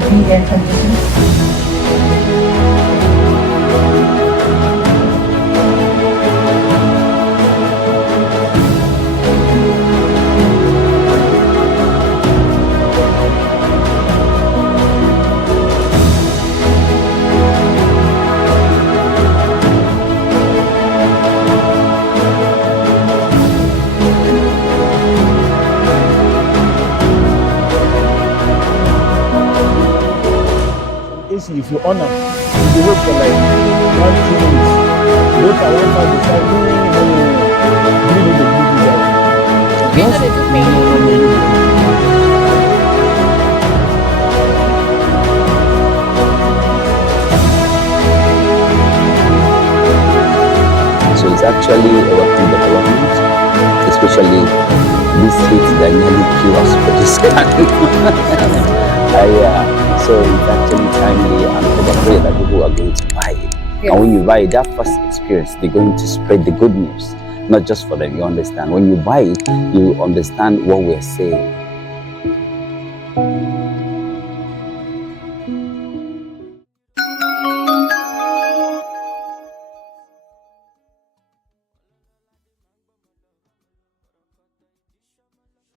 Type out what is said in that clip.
GREE air conditioning. If you honor, you wait for like 1-2 minutes. Later, when I decide, so it's actually a work in development, especially this heat that nearly kill us for this kind. So it's actually timely and probably that people are going to buy it. Yes. And when you buy it, that first experience, they're going to spread the good news, not just for them, you understand. When you buy it, you understand what we're saying.